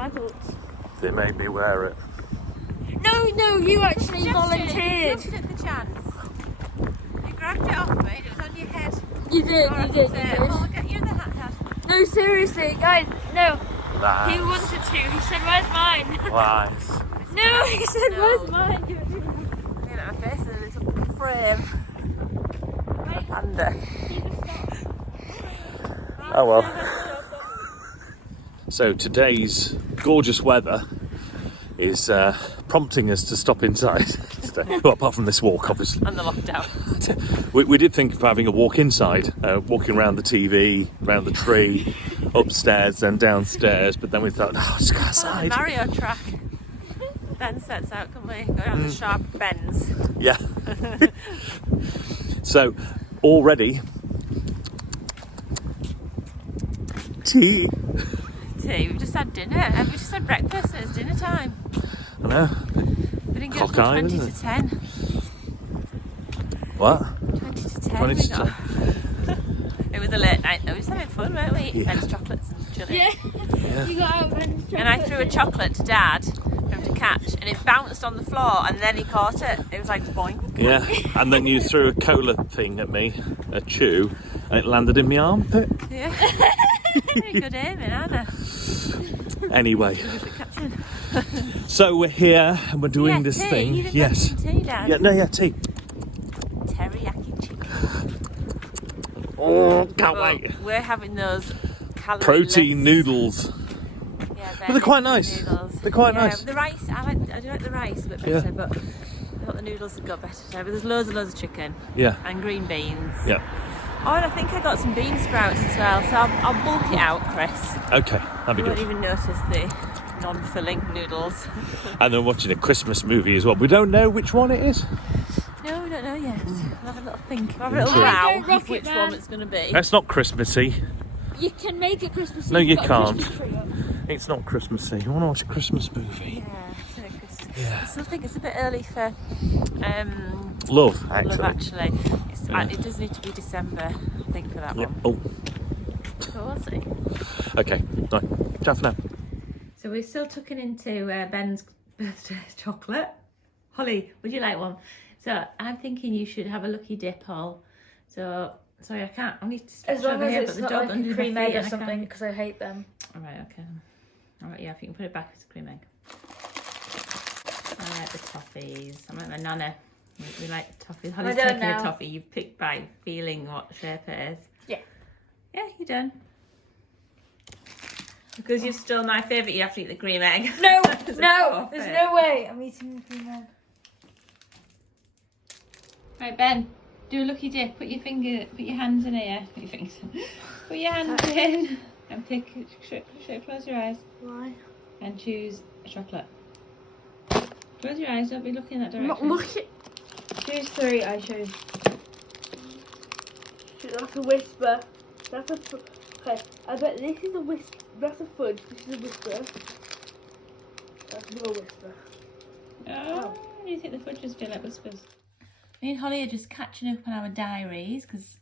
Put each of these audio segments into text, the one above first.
adults. They made me wear it. No, you actually volunteered. You jumped at the chance. You grabbed it off me and it was on your head. You did. Well, I'll get you the hat. No, seriously, guys, no. Lies. He wanted to. He said, "Where's mine?" Lies. No, he said, No. "Where's mine?" Look at my face in a little frame. Panda. Oh well. So today's gorgeous weather is prompting us to stop inside today. Well, apart from this walk, obviously. And the lockdown. We did think of having a walk inside, walking around the TV, around the tree, upstairs and downstairs, but then we thought, no, let's go outside. Mario track. Ben sets out, can we? Go down the sharp bends. Yeah. So, already, tea. We've just had dinner. We just had breakfast and it's dinner time. I know. We didn't get up Cockeyed, till 20 isn't to 10. What? 20 to 10. 20 we to got. 10. It was a late night though. We just having fun, weren't we? Eating Yeah. Ben's chocolates and chilling. Yeah. You got out of And I threw a chocolate to Dad for him to catch, and it bounced on the floor, and then he caught it. It was like boing. Yeah. And then you threw a cola thing at me, a chew, and it landed in my armpit. Yeah. Very good aiming, Anna. Anyway, Good at catching. so we're here and we're doing Yeah, this tea. thing. You didn't Yes. have some tea, Dad. Yeah, tea. Teriyaki chicken. Oh, can't Well, wait. we're having those calorie Protein noodles. Yeah, But they're quite nice. Noodles. They're quite Yeah, nice. The rice, I do like the rice a bit better, Yeah. but I thought the noodles had got better today. But there's loads of chicken Yeah. and green beans. Yeah. Oh, and I think I got some bean sprouts as well, so I'll bulk it out, Chris. Okay, that'd be You won't good. even notice the non-filling noodles. And then watching a Christmas movie as well. We don't know which one it is. No, we don't know yet. We'll have a little think. We'll have a little True. row Rocket of which Man. one it's going to be. It's not Christmassy. You can make it Christmas. No, you Got a can't. Christmas tree up. It's not Christmassy. You want to watch a Christmas movie? Yeah, it's a bit Christmas. Yeah. I still think it's a bit early for Love, actually. Love Actually. Yeah. It does need to be December, I think, for that Yeah. one. Oh, But we'll see. okay. Right. Ciao for now. So we're still tucking into Ben's birthday chocolate. Holly, would you like one? So I'm thinking you should have a lucky dip, Hol. So sorry, I can't. I need to stretch As long over as here, it's but the not dog like under a my cream feet egg or and I something, can't- because I hate them. All right, okay. All right, yeah, if you can put it back as a cream egg. I like the toffees. I'm like my nana. We like the toffees. Holly's don't taking know. a toffee. You've picked by feeling what shape it is. Yeah. Yeah, you're done. Because you're still my favourite, you have to eat the cream egg. No, It's a no, forfeit. there's no way I'm eating the cream egg. Right, Ben, do a lucky dip. Put your hands in here. Put your fingers in. Put your hands in and pick. Close your eyes Why? and choose a chocolate. Close your eyes. Don't be looking in that I'm direction. not looking. Choose 3, I chose. That's a whisper. That's a. Okay, I bet this is a whisper. That's a fudge. This is a whisper. That's no whisper. Oh, do you think the fudges feel like whispers? Me and Holly are just catching up on our diaries because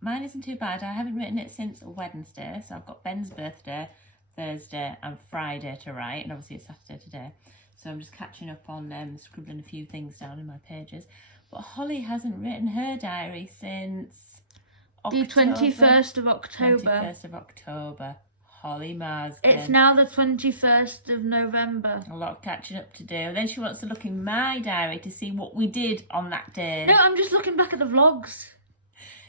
mine isn't too bad. I haven't written it since Wednesday, so I've got Ben's birthday, Thursday and Friday to write, and obviously it's Saturday today. So I'm just catching up on scribbling a few things down in my pages. But Holly hasn't written her diary since The October. 21st of October. 21st of October. Holly Marsden. It's now the 21st of November. A lot of catching up to do. And then she wants to look in my diary to see what we did on that day. No, I'm just looking back at the vlogs.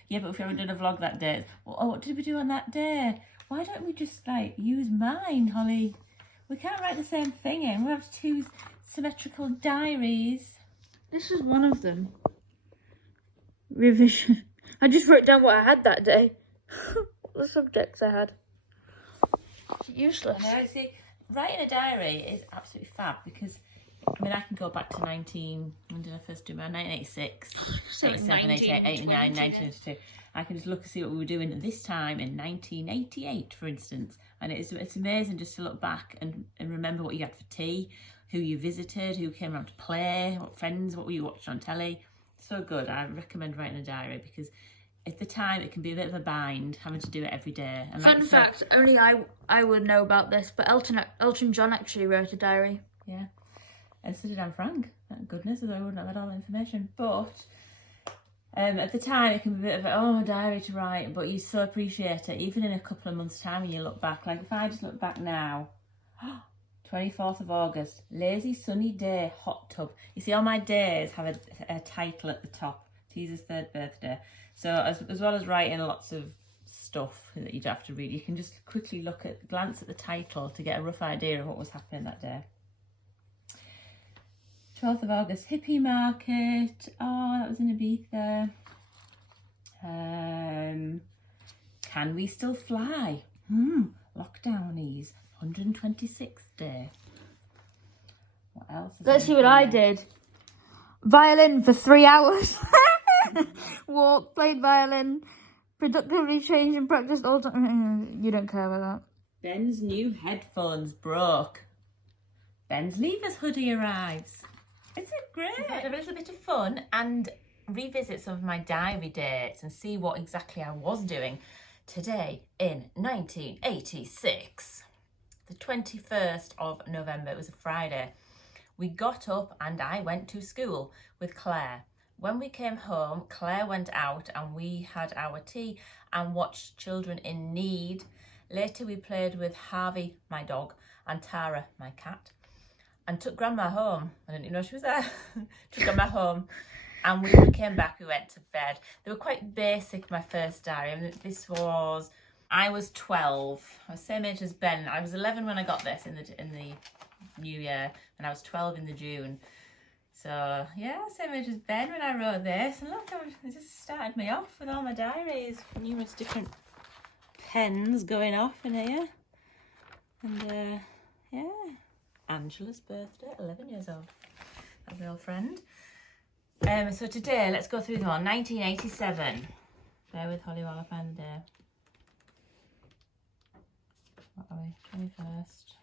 Yeah, but if we haven't done a vlog that day, well, oh, what did we do on that day? Why don't we just, like, use mine, Holly? We can't write the same thing in. We have 2 symmetrical diaries. This is one of them. Revision. I just wrote down what I had that day. What the subjects I had. It's useless. I know, see, writing a diary is absolutely fab because, I mean, I can go back to when did I first do mine? 1986, 87, 88, 89, 1992. I can just look and see what we were doing at this time in 1988, for instance. And it's amazing just to look back and remember what you had for tea, who you visited, who came around to play, what friends, what were you watching on telly. So good. I recommend writing a diary because at the time it can be a bit of a bind having to do it every day. And Fun fact, only I would know about this, but Elton John actually wrote a diary. Yeah, and so did Anne Frank. Thank goodness, otherwise I wouldn't have had all the information. But at the time it can be a bit of a diary to write, but you so appreciate it, even in a couple of months' time when you look back. Like if I just look back now, 24th of August, lazy sunny day, hot tub. You see, all my days have a title at the top. Teaser's 3rd birthday. So as well as writing lots of stuff that you don't have to read, you can just quickly glance at the title to get a rough idea of what was happening that day. 12th of August, hippie market. Oh, that was in Ibiza. Can we still fly? Lockdownies. 126th day. What else? Let's see what I did. Violin for 3 hours. Walk, played violin, productively changed and practiced all time. You don't care about that. Ben's new headphones broke. Ben's Leavers hoodie arrives. Isn't it great? So I had a little bit of fun and revisit some of my diary dates and see what exactly I was doing today in 1986. The 21st of November, it was a Friday. We got up and I went to school with Claire. When we came home, Claire went out and we had our tea and watched Children in Need. Later we played with Harvey, my dog, and Tara, my cat, and took Grandma home. I didn't even know she was there. Took Grandma home. And when we came back, we went to bed. They were quite basic, my first diary. I mean, I was 12. I was the same age as Ben. I was 11 when I got this in the new year, and I was 12 in the June. So yeah, same age as Ben when I wrote this. And look, it just started me off with all my diaries, numerous different pens going off in here. And yeah, Angela's birthday, 11 years old. That's my old friend. So today, let's go through them all. 1987. Bear with Holly while I find the day. What are we? 21st.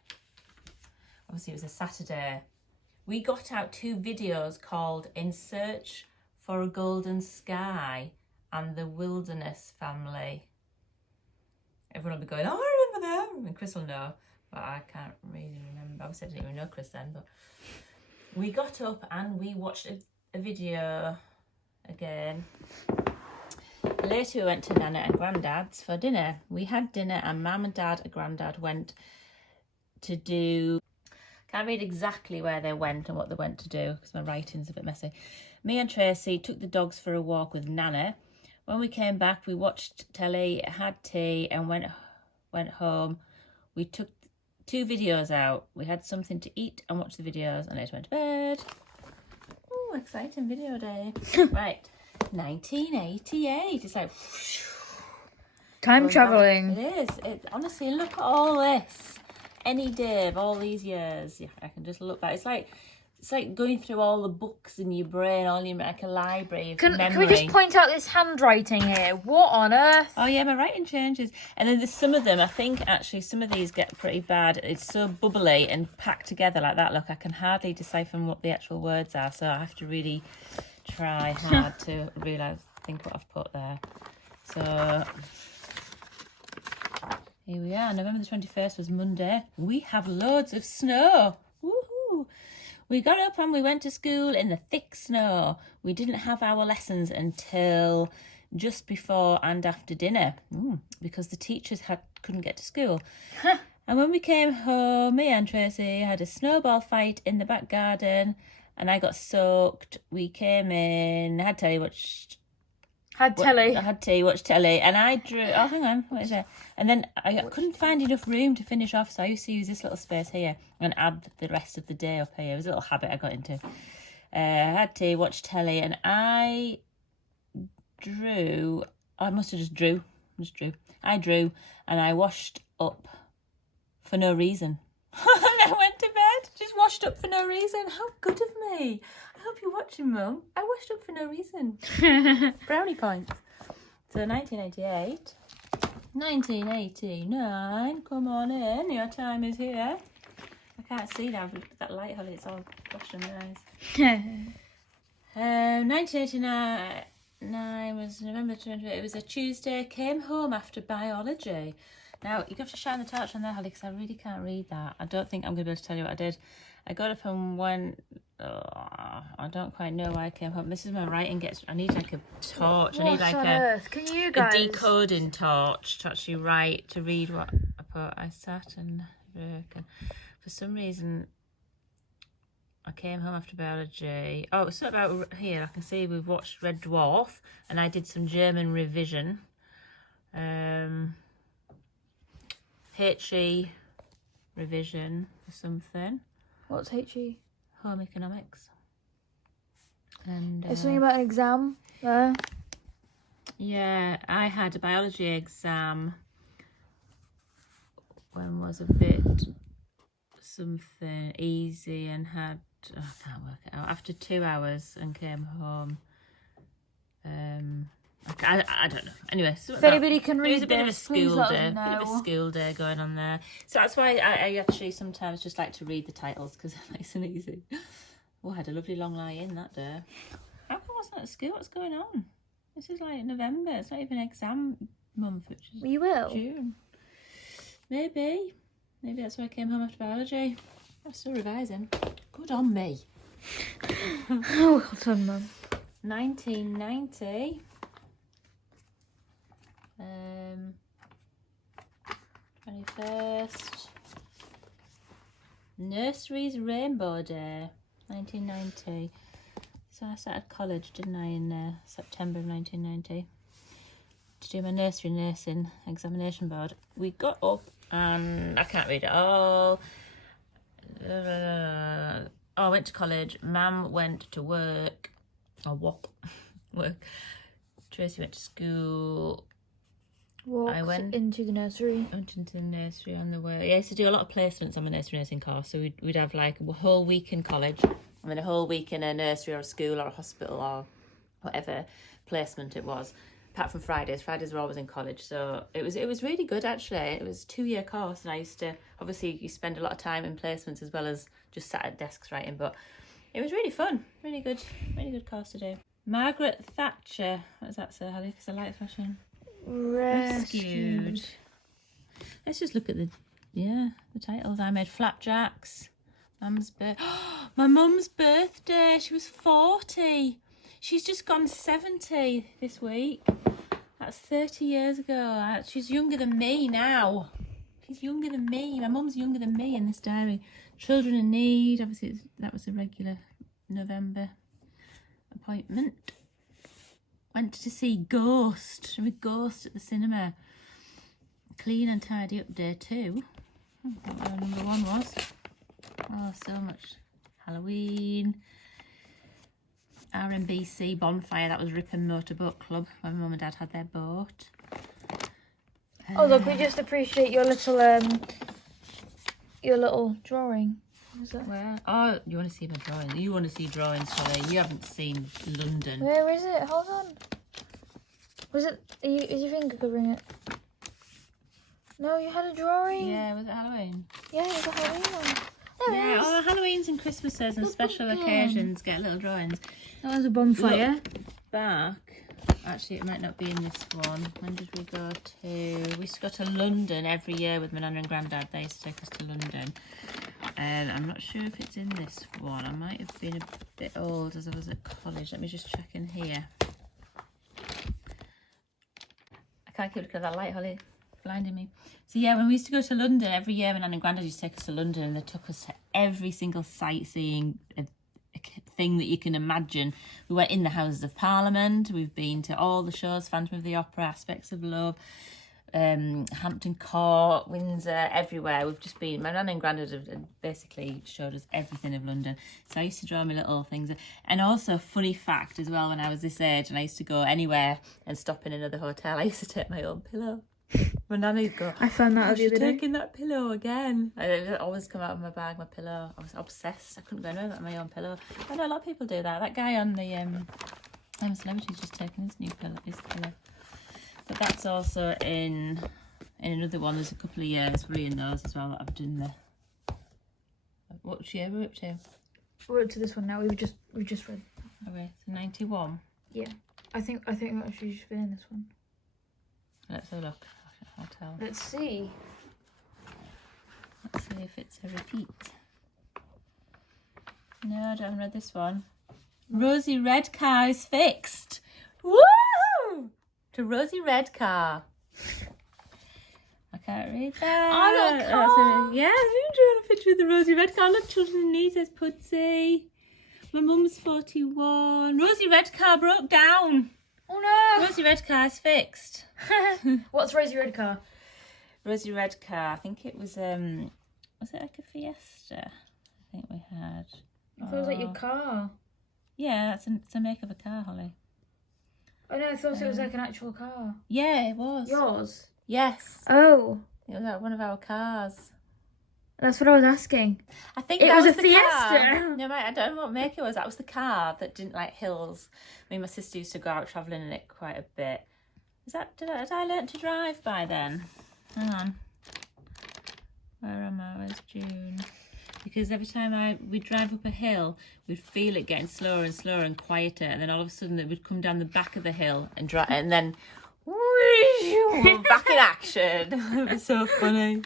Obviously, it was a Saturday. We got out 2 videos called In Search for a Golden Sky and The Wilderness Family. Everyone will be going, oh, I remember them. And Chris will know, but I can't really remember. Obviously, I didn't even know Chris then, but we got up and we watched a video again. Later we went to Nana and Grandad's for dinner. We had dinner and Mum and Dad and Grandad went to do... Can't read exactly where they went and what they went to do because my writing's a bit messy. Me and Tracy took the dogs for a walk with Nana. When we came back, we watched telly, had tea and went home. We took 2 videos out. We had something to eat and watched the videos and later went to bed. Oh, exciting video day. Right, 1988. It's like... Time travelling. It is. Honestly, look at all this. Any day of all these years, yeah, I can just look back. It's like going through all the books in your brain, like a library of memory. Can we just point out this handwriting here? What on earth? Oh yeah, my writing changes. And then there's some of them, I think actually some of these get pretty bad. It's so bubbly and packed together like that. Look, I can hardly decipher what the actual words are, so I have to really try hard to think what I've put there. So... here we are, November the 21st was Monday. We have loads of snow. Woohoo! We got up and we went to school in the thick snow. We didn't have our lessons until just before and after dinner because the teachers couldn't get to school. And when we came home, me and Tracy had a snowball fight in the back garden and I got soaked. We came in, had telly, watched telly, and I drew. Oh, hang on, what is it? And then I couldn't find enough room to finish off, so I used to use this little space here and add the rest of the day up here. It was a little habit I got into. I had tea, watched telly, and I drew. I must have just drew. I drew, and I washed up for no reason. And I went to bed, just washed up for no reason. How good of me. I hope you're watching, Mum. I washed up for no reason. Brownie points. So 1988. 1989. Come on in. Your time is here. I can't see now with that light, Holly. It's all flashing my eyes. 1989. 9 was November 20. It was a Tuesday. Came home after biology. Now you have to shine the torch on there, Holly, because I really can't read that. I don't think I'm going to be able to tell you what I did. I got up and went. I don't quite know why I came home. This is my writing gets. I need like a torch. I need like Can you guys? a decoding torch to actually write, to read what I put. I sat and work, and for some reason I came home after biology. Oh, it's not about here. I can see we've watched Red Dwarf, and I did some German revision. HE revision or something. What's HE? Home economics. And It's something about an exam there. yeah, I had a biology exam when was a bit something easy and had I can't work it out after 2 hours and came home. I don't know. Anyway, so If anybody can read it was a bit of a this, please school let day, us bit of a know. school day going on there. So that's why I actually sometimes just like to read the titles because it's nice and easy. Oh, I had a lovely long lie in that day. How come I wasn't at school? What's going on? This is like November. It's not even exam month, which is You will. June. Maybe that's why I came home after biology. I'm still revising. Good on me. Oh, well done, Mum. 1990. 21st. Nursery's Rainbow Day. 1990. So I started college, didn't I, in September of 1990 to do my nursery nursing examination board. We got up and I can't read it all. I went to college. Mum went to work. Work. Tracy went to school. Walks I went into the nursery. I went into the nursery on the way. Yeah, I used to do a lot of placements on my nursery nursing course. So we'd have like a whole week in college and then a whole week in a nursery or a school or a hospital or whatever placement it was. Apart from Fridays. Fridays were always in college. So it was really good actually. It was a 2-year course and I used to, obviously you spend a lot of time in placements as well as just sat at desks writing, but it was really fun. Really good course to do. Margaret Thatcher. What does that say, Holly? Because I like fashion. Rescued. Let's just look at the titles. I made flapjacks. My mum's birthday. She was 40. She's just gone 70 this week. That's 30 years ago. She's younger than me now. She's younger than me. My mum's younger than me in this diary. Children in Need. Obviously, that was a regular November appointment. Went to see Ghost. Ghost at the cinema. Clean and Tidy Up Day 2. I don't know what number 1 was. Oh, so much. Halloween. RMBC Bonfire. That was Ripon Motorboat Club when Mum and Dad had their boat. Oh look, we just appreciate your little drawing. Is that? Where? Oh, you want to see my drawings? You want to see drawings, Holly? You haven't seen London. Where is it? Hold on. Was it? Is your finger covering it? No, you had a drawing. Yeah, was it Halloween? Yeah, it was a Halloween one. There it Yeah, is. all the Halloweens and Christmases and special occasions get little drawings. That was a bonfire. Look back. Actually, it might not be in this one. When did we go to? We used to go to London every year with my nana and granddad. They used to take us to London. And I'm not sure if it's in this one. I might have been a bit old as I was at college. Let me just check in here. I can't keep looking at that light, Holly. Blinding me. So yeah, when we used to go to London every year, my nana and granddad used to take us to London and they took us to every single sightseeing thing that you can imagine. We went in the Houses of Parliament. We've been to all the shows, Phantom of the Opera, Aspects of Love, Hampton Court, Windsor, everywhere. We've just been, my nan and granddad have basically showed us everything of London. So I used to draw my little things. And also, funny fact as well, when I was this age and I used to go anywhere and stop in another hotel, I used to take my own pillow. My nan would go, I found that the other day. taking that pillow again. It would always come out of my bag, my pillow. I was obsessed. I couldn't go anywhere without my own pillow. I know a lot of people do that. That guy on the I'm a Celebrity's just taking his pillow. But that's also in another one. There's a couple of years in those as well that I've done the. What year we're up to? We're up to this one now. We've just read. Oh wait, so 91. Yeah. I think she should be in this one. Let's have a look. I'll tell. Let's see. Let's see if it's a repeat. No, I haven't read this one. Rosie Redcar is fixed. Woo! To Rosie Redcar. I can't read that. Oh, look. Yeah, I've been drawing a picture of the Rosie Redcar. Look, children in need, says Pudsey. My mum's 41. Rosie Redcar broke down. Oh no. Rosie Redcar is fixed. What's Rosie Redcar? Rosie Redcar, I think it was it like a Fiesta? I think we had. I thought it was like your car. Yeah, it's a make of a car, Holly. Oh no, I thought it was like an actual car. Yeah, it was. Yours? Yes. Oh. It was like one of our cars. That's what I was asking. I think It that was was a the Fiesta. car. No, mate, I don't know what make it was. That was the car that didn't like hills. I mean, my sister used to go out travelling in it quite a bit. Did I learn to drive by then? Hang on. Where am I? Where's June? Because every time we'd drive up a hill, we'd feel it getting slower and slower and quieter, and then all of a sudden it would come down the back of the hill and drive, and then we're back in action. It was so funny.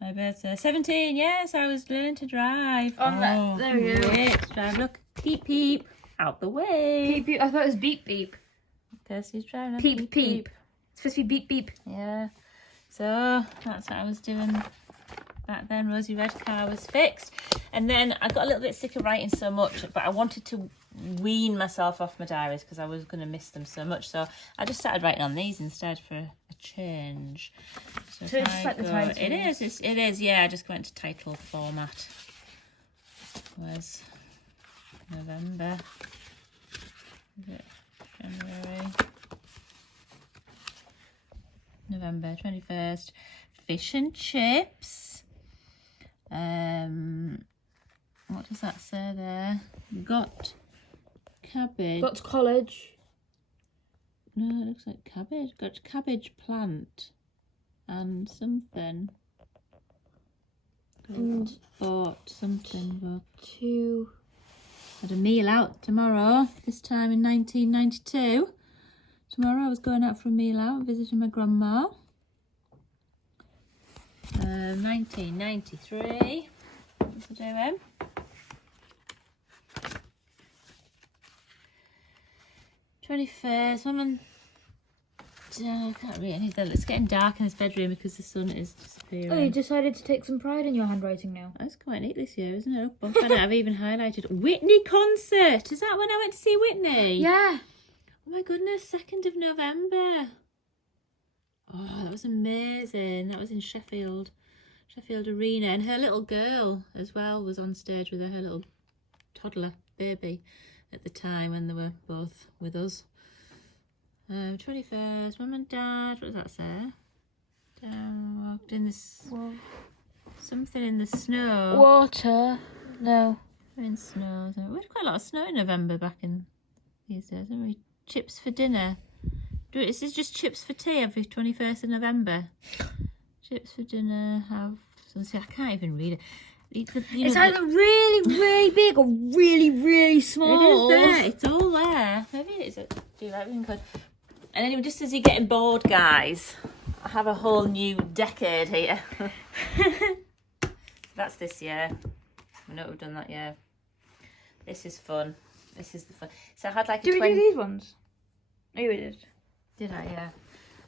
My birthday, 17. Yes, I was learning to drive. There we go. Great to drive. Look, peep peep, out the way. Beep beep. I thought it was beep beep. Kirsty's driving. Peep peep. It's supposed to be beep beep. Yeah. So that's what I was doing back then. Rosie Redcar was fixed, and then I got a little bit sick of writing so much, but I wanted to wean myself off my diaries because I was going to miss them so much. So I just started writing on these instead for a change. So it's just like the title. It is. Yeah, I just went to title format. Where's November? Is it January? November 21st. Fish and chips. What does that say there? Got cabbage. Got to college. No, it looks like cabbage. Got cabbage plant and something. And Bought something. But two. had a meal out tomorrow. This time in 1992. Tomorrow I was going out for a meal out, visiting my grandma. 1993. What's I doing? '21st. Mum and I can't read anything. It's getting dark in this bedroom because the sun is disappearing. Oh, you decided to take some pride in your handwriting now. That's quite neat this year, isn't it? Look, I've even highlighted Whitney concert. Is that when I went to see Whitney? Yeah. Oh my goodness, 2nd of November. Oh, that was amazing. That was in Sheffield Arena. And her little girl as well was on stage with her little toddler baby at the time when they were both with us. 21st, Mum and Dad, what does that say? Walked in this, something in the snow. Water. No. We're in snow. We had quite a lot of snow in November back in these days, didn't we? Chips for dinner. This is just chips for tea every 21st of November. Chips for dinner, have... So see, I can't even read it. It's either really, really big or really, really small. It is there. It's all there. Maybe it's do that. We could. And anyway, just as you're getting bored, guys, I have a whole new decade here. So that's this year. I know we've done that year. This is fun. This is the fun. So I had like Did we do these ones? No, we did. Did I? Yeah.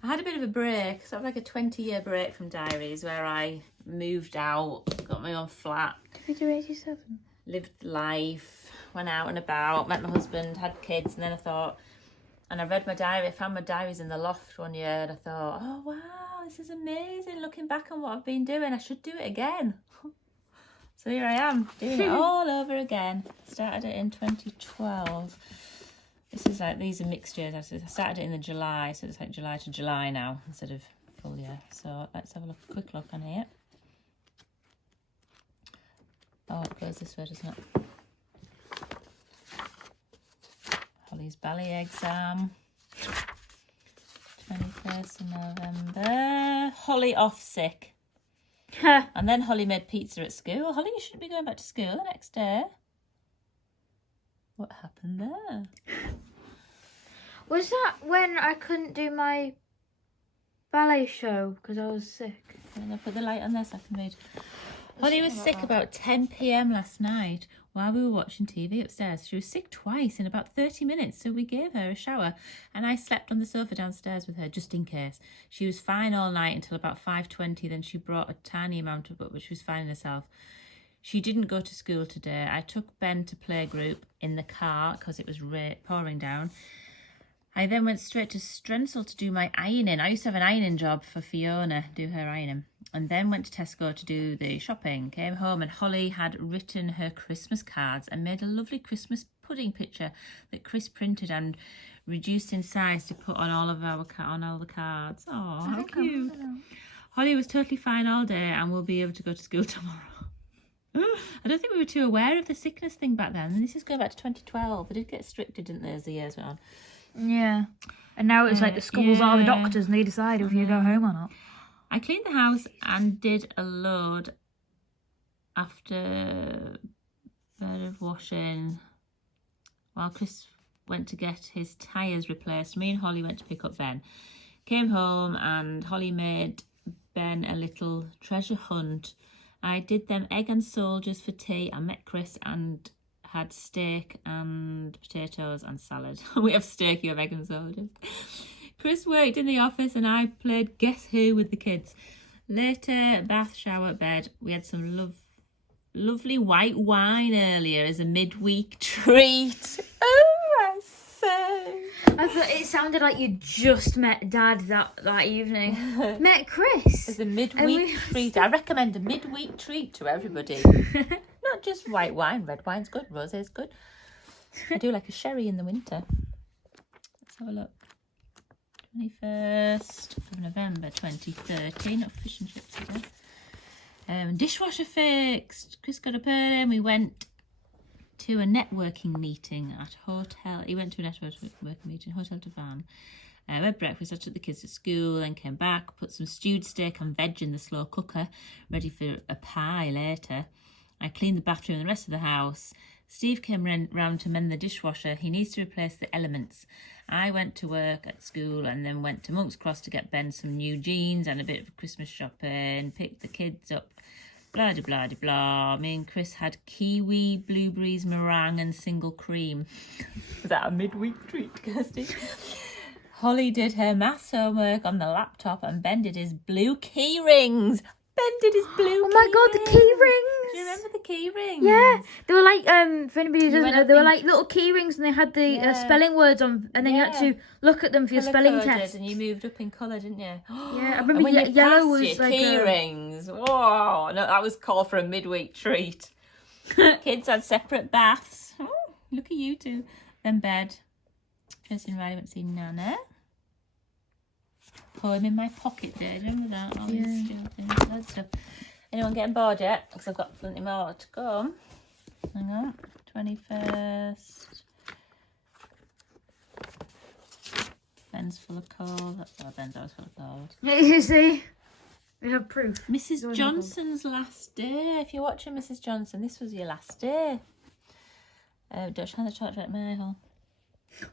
I had a bit of a break, sort of like a 20-year break from Diaries, where I moved out, got my own flat. Did we do 87? Lived life, went out and about, met my husband, had kids, and then I thought, and I read my diary, I found my diaries in the loft one year, and I thought, oh wow, this is amazing, looking back on what I've been doing, I should do it again. So here I am, doing it all over again. Started it in 2012. This is like, these are mixed years. I started it in the July, so it's like July to July now, instead of full year. So let's have a quick look on here. Oh, it goes this way, doesn't it? Holly's ballet exam. 21st of November. Holly off sick. And then Holly made pizza at school. Holly, you shouldn't be going back to school the next day. What happened there? Was that when I couldn't do my ballet show because I was sick? And I'll put the light on there so I can read. Holly was sick about 10 p.m. last night while we were watching TV upstairs. She was sick twice in about 30 minutes, so we gave her a shower and I slept on the sofa downstairs with her just in case. She was fine all night until about 5:20, then she brought a tiny amount of up, but she was fine herself. She didn't go to school today. I took Ben to playgroup in the car because it was pouring down. I then went straight to Strensel to do my ironing. I used to have an ironing job for Fiona, do her ironing. And then went to Tesco to do the shopping. Came home and Holly had written her Christmas cards and made a lovely Christmas pudding picture that Chris printed and reduced in size to put on all of our on all the cards. Oh, how cute. Holly was totally fine all day and will be able to go to school tomorrow. I don't think we were too aware of the sickness thing back then. And this is going back to 2012. They did get stricter, didn't they, as the years went on? Yeah. And now it's like the schools are the doctors and they decide if you go home or not. I cleaned the house and did a load after a bit of washing while Chris went to get his tyres replaced. Me and Holly went to pick up Ben. Came home and Holly made Ben a little treasure hunt. I did them egg and soldiers for tea. I met Chris and had steak and potatoes and salad. We have steak, you have egg and soldiers. Chris worked in the office and I played Guess Who with the kids. Later, bath, shower, bed. We had some lovely white wine earlier as a midweek treat. Oh, I say. I thought it sounded like you just met Dad that evening. Met Chris. As a midweek treat. I recommend a midweek treat to everybody. Not just white wine. Red wine's good. Rosé's good. I do like a sherry in the winter. Let's have a look. 21st of November 2013. Not fish and chips today. Dishwasher fixed. Chris got up early and we went to a networking meeting at hotel. He went to a networking meeting, Hotel de Van. We had breakfast. I took the kids to school, then came back, put some stewed steak and veg in the slow cooker, ready for a pie later. I cleaned the bathroom and the rest of the house. Steve came round to mend the dishwasher. He needs to replace the elements. I went to work at school and then went to Monk's Cross to get Ben some new jeans and a bit of Christmas shopping, picked the kids up, blah, de blah, de blah. Me and Chris had kiwi, blueberries, meringue and single cream. Was that a midweek treat, Kirsty? Holly did her maths homework on the laptop and Ben did his blue key rings. Ben did his blue Oh my god, the key rings! Do you remember the key rings? Yeah, they were like, for anybody who doesn't know, they were like little key rings and they had the spelling words on, and then you had to look at them for your spelling test. And you moved up in colour, didn't you? Yeah, I remember yellow was your like key rings. Whoa, no, that was called for a midweek treat. Kids had separate baths. Oh, look at you two. Then bed. Kirsty and Riley went to see Nana. Poem in my pocket day. Do you remember that? Oh, yeah. Loads of stuff. Anyone getting bored yet? Because I've got plenty more to go. Hang on. 21st. Ben's full of cold. That's why Ben's always full of cold. You see? We have proof. Mrs. Johnson's last day. If you're watching Mrs. Johnson, this was your last day. Don't try to talk about my hole.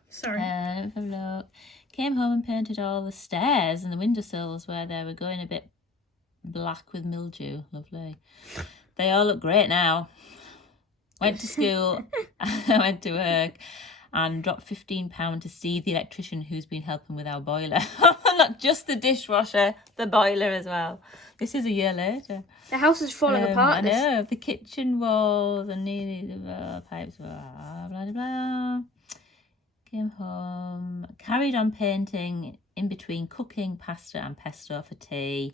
Sorry. Have a look. Came home and painted all the stairs and the windowsills where they were going a bit black with mildew. Lovely. They all look great now. Went to school. I went to work and dropped £15 to Steve, the electrician who's been helping with our boiler. Not just the dishwasher, the boiler as well. This is a year later. The house is falling apart. I know. The kitchen walls and nearly the pipes. Blah, blah, blah. Came home, carried on painting in between cooking pasta and pesto for tea.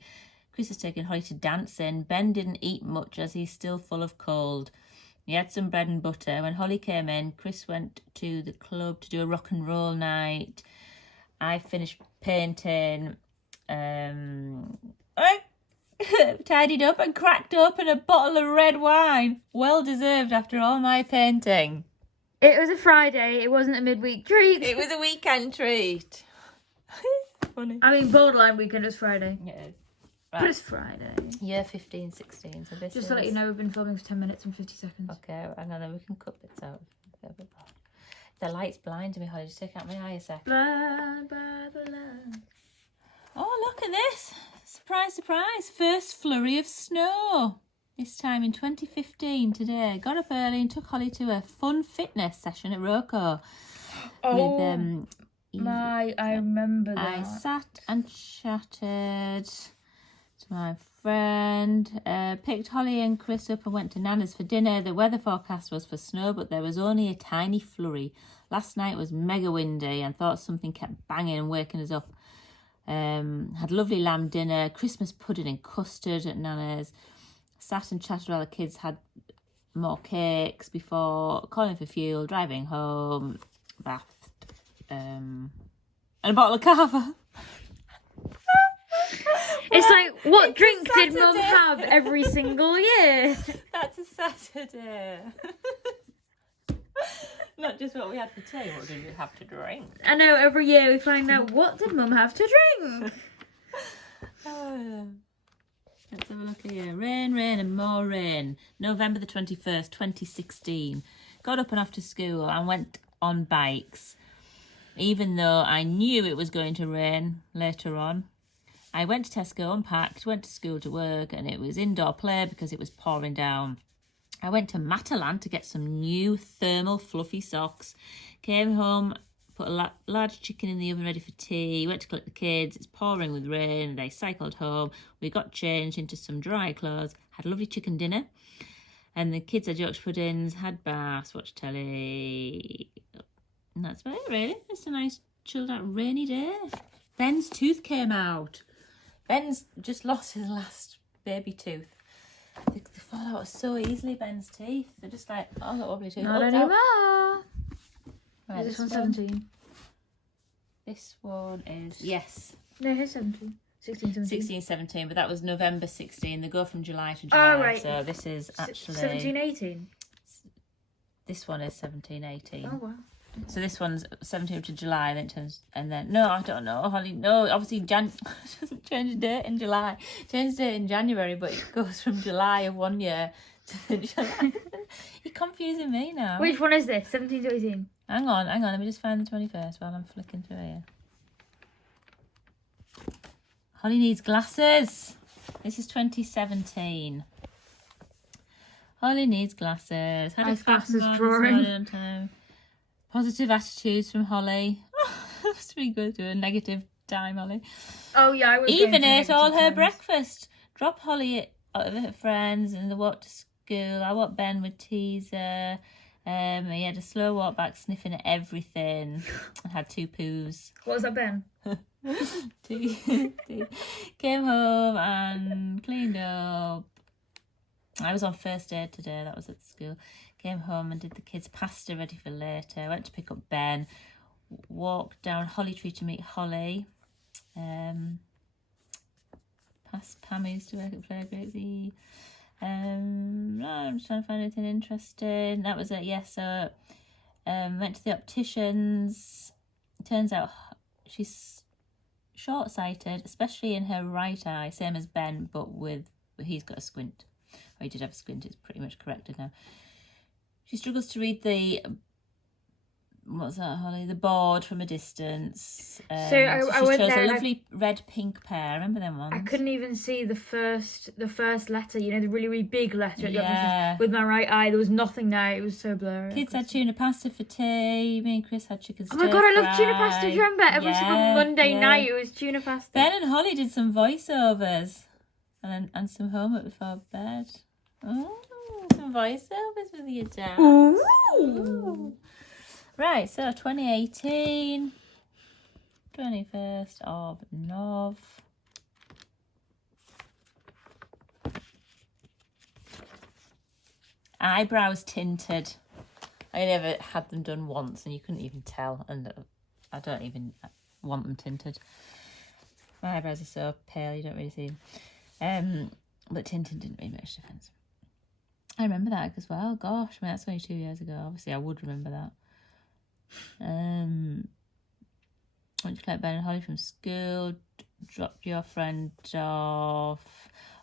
Chris has taken Holly to dancing. Ben didn't eat much as he's still full of cold. He had some bread and butter. When Holly came in, Chris went to the club to do a rock and roll night. I finished painting. I tidied up and cracked open a bottle of red wine. Well deserved after all my painting. It was a Friday. It wasn't a midweek treat. It was a weekend treat. Funny. I mean, borderline weekend is Friday. Yeah. Right. But it's Friday. Year 15, 16. So this Just to let you know, we've been filming for 10 minutes and 50 seconds. Okay, hang on, then we can cut bits out. The light's blinding me, Holly. Just take out my eye a sec. Blind by the light. Oh, look at this. Surprise, surprise. First flurry of snow. This time in 2015 today. Got up early and took Holly to a fun fitness session at Roco. Oh, I remember that. I sat and chatted to my friend, picked Holly and Chris up and went to Nana's for dinner. The weather forecast was for snow, but there was only a tiny flurry. Last night was mega windy and thought something kept banging and waking us up. Had lovely lamb dinner, Christmas pudding and custard at Nana's. Sat and chatted while the kids had more cakes before calling for fuel, driving home, bathed, and a bottle of cava. It's like, what It's a drink did Mum Saturday. have every single year? That's a Saturday. Not just what we had for tea, what did we have to drink? I know, every year we find out, what did Mum have to drink? Oh. Let's have a look here. Rain, rain and more rain. November the 21st, 2016. Got up and off to school and went on bikes. Even though I knew it was going to rain later on. I went to Tesco, unpacked, went to school to work, and it was indoor play because it was pouring down. I went to Matalan to get some new thermal fluffy socks. Came home, put a large chicken in the oven ready for tea. Went to collect the kids. It's pouring with rain. They cycled home. We got changed into some dry clothes. Had a lovely chicken dinner. And the kids had Yorkshire puddings, had baths, watched telly. And that's about it, really. It's a nice, chilled out, rainy day. Ben's tooth came out. Ben's just lost his last baby tooth. They fall out so easily, Ben's teeth. They're just like, oh, I've got a wobbly tooth. Not Oh, anymore. Right, Is this one 17? This one is, yes, No, here's 17. 16, 17. 16, 17, but that was November 16. They go from July to July. Oh, right. So this is actually... 17, 18. This one is 17, 18. Oh, wow. So this one's 17th to July, then it turns, and then, no, I don't know, Holly, no, obviously doesn't change the date in July, change the date in January, but it goes from July of one year to July. You're confusing me now. Which one is this? 17 to 18? Hang on, let me just find the 21st while I'm flicking through here. Holly needs glasses. This is 2017. Holly needs glasses. Had Nice a glasses fashion drawing. model on time. Positive attitudes from Holly. Must be good to a negative time, Holly. Oh, yeah, I was Even going to ate all negative her times. breakfast. Drop Holly out of her friends and the walk to school. I walked Ben with teaser. He had a slow walk back, sniffing at everything. And had 2 poos. What was that, Ben? Tea. Came home and cleaned up. I was on first aid today. That was at school. Came home and did the kids' pasta ready for later. Went to pick up Ben. Walked down Holly Tree to meet Holly. Past Pam who used to work at Player Gravy. No, I'm just trying to find anything interesting. That was it, yes. So went to the opticians. Turns out she's short-sighted, especially in her right eye, same as Ben, but he's got a squint. Or he did have a squint, it's pretty much corrected now. She struggles to read the, what's that, Holly? The board from a distance. So I went chose there a and lovely red-pink pair. Remember them ones? I couldn't even see the first letter, you know, the really, really big letter at the Yeah. opticians. With my right eye, there was nothing there. It was so blurry. Kids had tuna pasta for tea. Me and Chris had chicken Oh my god, I love tuna stir-fry. pasta. Do you remember? Every single Yeah, Monday yeah. night, it was tuna pasta. Ben and Holly did some voiceovers and some homework before bed. Oh, some voiceovers with your dad. Ooh. Right, so 2018, 21st of Nov. Eyebrows tinted. I never had them done once and you couldn't even tell, and I don't even want them tinted. My eyebrows are so pale you don't really see them. But tinted didn't make much difference. I remember that as well. Gosh, man, that's only 2 years ago. Obviously, I would remember that. Went to collect Ben and Holly from school. Dropped your friend off.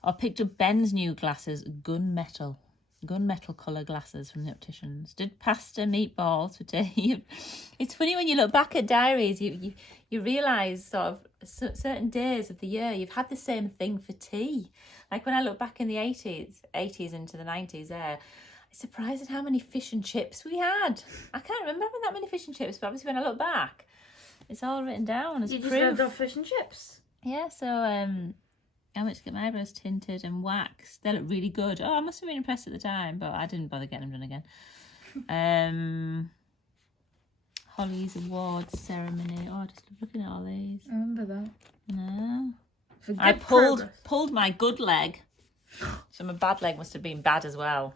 I picked up Ben's new glasses, gunmetal. gunmetal colour glasses from the opticians. Did pasta, meatballs for tea. It's funny when you look back at diaries, you realise sort of certain days of the year you've had the same thing for tea. Like when I look back in the 80s into the 90s there, it's surprising how many fish and chips we had. I can't remember having that many fish and chips, but obviously when I look back, it's all written down as You proof. just lived off fish and chips. Yeah, so I went to get my eyebrows tinted and waxed. They look really good. Oh, I must have been impressed at the time, but I didn't bother getting them done again. Holly's awards ceremony. Oh, I just love looking at all these. I remember that. No. For I good pulled progress. my good leg. So my bad leg must have been bad as well.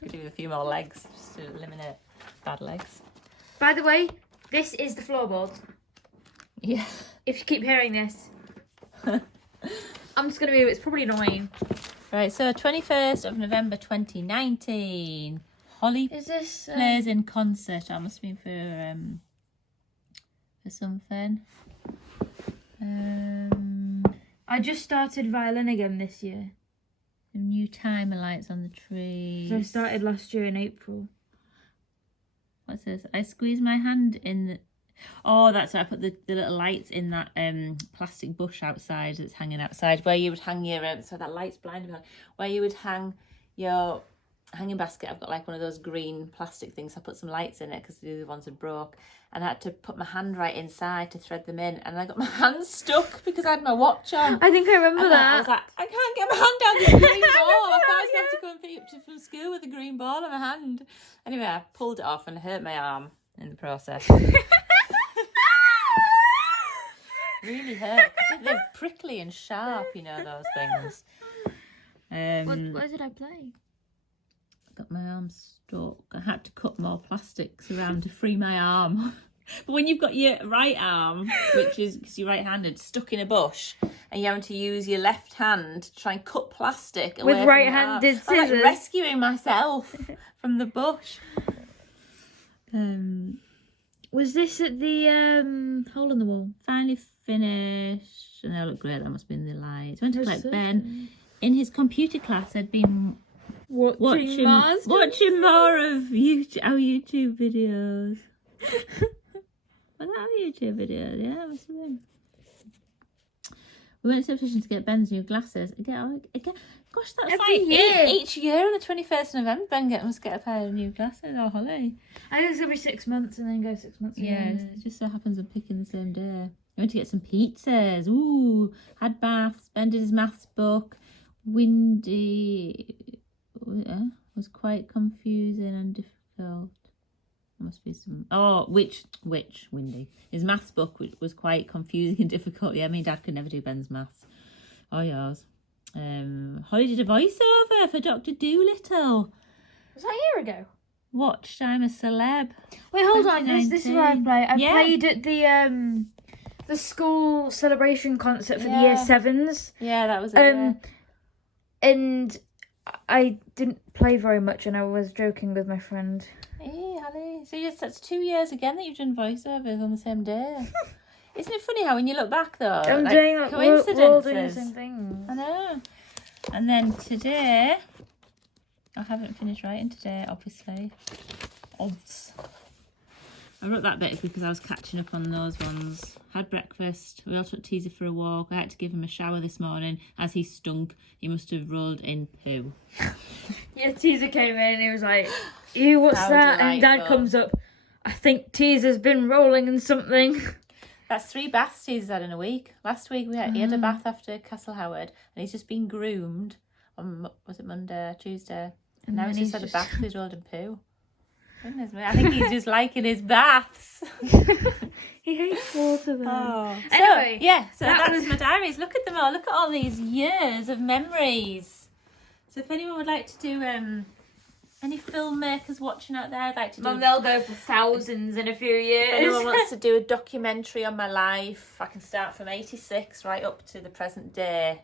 Could do with a few more legs just to eliminate bad legs. By the way, this is the floorboard. Yeah. If you keep hearing this, I'm just going to move. It's probably annoying. Right, so 21st of November 2019. Holly Is this... plays in concert. I must have been for something. I just started violin again this year. Some new timer lights on the tree. So I started last year in April. What's this? I squeeze my hand in the... Oh, that's right. I put the little lights in that plastic bush outside that's hanging outside, where you would hang your... so that light's blinding me. Where you would hang your hanging basket. I've got like one of those green plastic things. I put some lights in it because the other ones had broke. And I had to put my hand right inside to thread them in. And I got my hand stuck because I had my watch on. I think I remember that. I was like, I can't get my hand down this green ball. I thought I was going to have to go and pick up from school with a green ball in my hand. Anyway, I pulled it off and hurt my arm in the process. Really hurt. They're prickly and sharp, you know, those things. Where did I play? Got my arm stuck. I had to cut more plastics around to free my arm. But when you've got your right arm, which is because you're right-handed, stuck in a bush, and you're having to use your left hand to try and cut plastic away With from right-handed your arm. I'm scissors. like rescuing myself from the bush. Was this at the hole in the wall? Finally finished, and they look great. That must be in the lights. Went to Oh, collect so Ben. In his computer class, had been watching Marsdens? more of our YouTube videos. Was that our YouTube videos? Yeah, it must have been. We went to the optician to get Ben's new glasses. Again, gosh, that's Every like year. each year on the 21st of November, Ben must get a pair of new glasses. Oh, Holly. I think it's every 6 months and then go 6 months Yeah, again. it just so happens we're picking the same day. We went to get some pizzas. Ooh, had baths. Ben did his maths book. Windy was quite confusing and difficult. There must be some... Oh, which Windy? His maths book was quite confusing and difficult. Yeah, me and Dad could never do Ben's maths. Or yours. Holly did a voiceover for Dr. Dolittle. Was that a year ago? Watched I'm a Celeb. Wait, hold on. This is where I 2019. play. I Yeah. played at the school celebration concert for the year Yeah. 7s. Yeah, that was it. And I didn't play very much, and I was joking with my friend. Hey, Holly. So yes, that's 2 years again that you've done voiceovers on the same day. Isn't it funny how when you look back though, I'm like, doing like we're all doing the coincidences. same thing. I know. And then today, I haven't finished writing today, obviously. Odds. I wrote that bit because I was catching up on those ones. Had breakfast. We all took Teaser for a walk. I had to give him a shower this morning. As he stunk, he must have rolled in poo. Yeah, Teaser came in and he was like, "Ew, what's How that?" And Dad delightful. comes up, "I think Teaser's been rolling in something." That's 3 baths he's had in a week. Last week he had a bath after Castle Howard, and he's just been groomed on, was it Monday, Tuesday? And now then he's just he's had a bath, he's rolled in poo. Goodness me, I think he's just liking his baths. He hates water though. Oh. Anyway, so that that's was- my diaries. Look at them all. Look at all these years of memories. So if anyone would like to do any filmmakers watching out there, I'd like to do. Mum, they'll go for thousands in a few If years. anyone wants to do a documentary on my life, I can start from 86 right up to the present day.